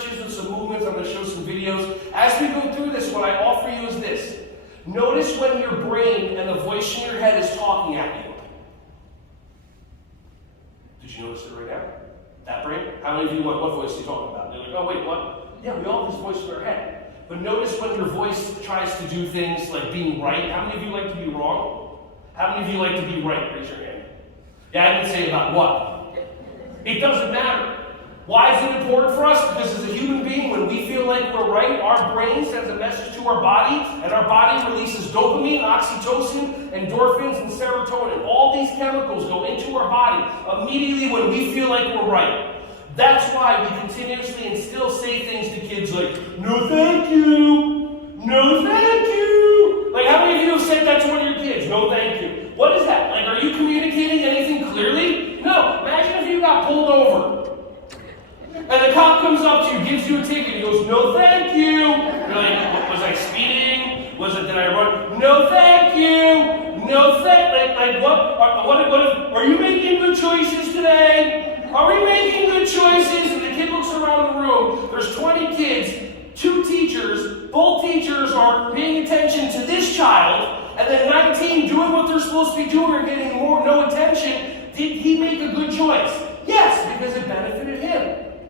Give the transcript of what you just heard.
stretches and some movements. I'm going to show some videos. As we go through this, what I offer you is this. Notice when your brain and the voice in your head is talking at you. Did you notice it right now? That brain? How many of you what voice are you talking about? They're like, oh wait, what? Yeah, we all have this voice in our head. But notice when your voice tries to do things like being right. How many of you like to be wrong? How many of you like to be right? Raise your hand. Yeah, I didn't say about what. It doesn't matter. Why is it important for us? Because as a human being, when we feel like we're right, our brain sends a message to our body, and our body releases dopamine, oxytocin, endorphins, and serotonin. All these chemicals go into our body immediately when we feel like we're right. That's why we continuously and still say things to kids like, no thank you, no thank you. Like, how many of you have said that to one of your kids? No thank you. What is that? Like, are you communicating anything clearly? No. Imagine if you got pulled over. And the cop comes up to you, gives you a ticket, he goes, no thank you. You're like, was I speeding? Did I run? No thank you. No thank, like what are you making good choices today? Are we making good choices? And the kid looks around the room, there's 20 kids, 2 teachers, both teachers are paying attention to this child, and then 19 doing what they're supposed to be doing or getting no attention. Did he make a good choice? Yes, because it benefited him.